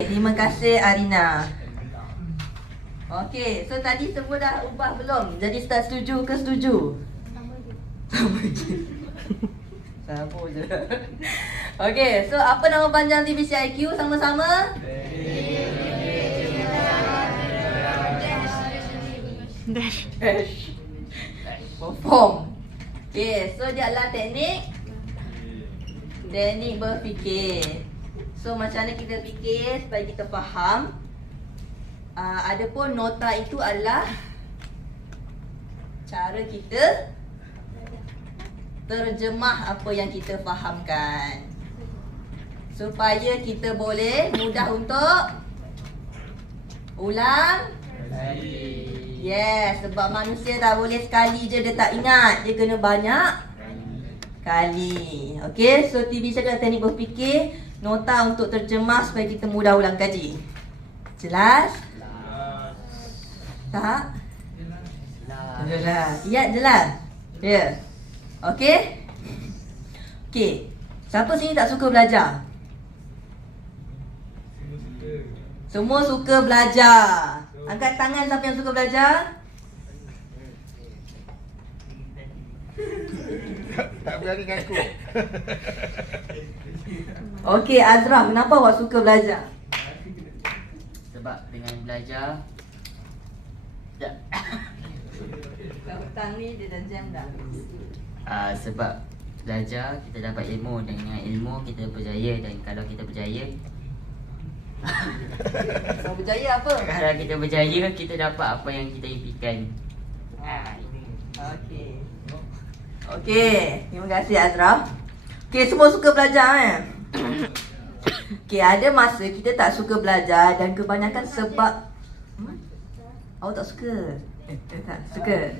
Terima kasih Arina. Okey, so tadi semua dah ubah belum? Jadi start setuju ke setuju? Sama je. Sama je. Okey, so apa nama panjang TVCIQ sama-sama? Dash. Perform. Okey, so dia adalah teknik berfikir. So macam mana kita fikir supaya kita faham. Adapun nota itu adalah cara kita terjemah apa yang kita fahamkan, supaya kita boleh mudah untuk ulang. Yes, sebab manusia tak boleh sekali je dia tak ingat. Dia kena banyak kali. Okay, so TV cakap teknik berfikir, nota untuk terjemah supaya kita mudah ulang kaji. Jelas? Tak? Jelas. Ya, jelas. Ya. Okay? Okay. Siapa sini tak suka belajar? Semua suka belajar. Angkat tangan siapa yang suka belajar. Tak berani ngaku. Okey, Azrah, kenapa awak suka belajar? Sebab dengan belajar Petang ni dia dah jam dah. sebab belajar kita dapat ilmu, dan dengan ilmu kita berjaya. Dan kalau kita berjaya, Kau berjaya apa? kalau kita berjaya, kita dapat apa yang kita impikan. Okey. Okey, terima kasih Azrah. Okey, semua suka belajar Okey, ada masa kita tak suka belajar dan kebanyakan sebab awak tak suka. Tak suka.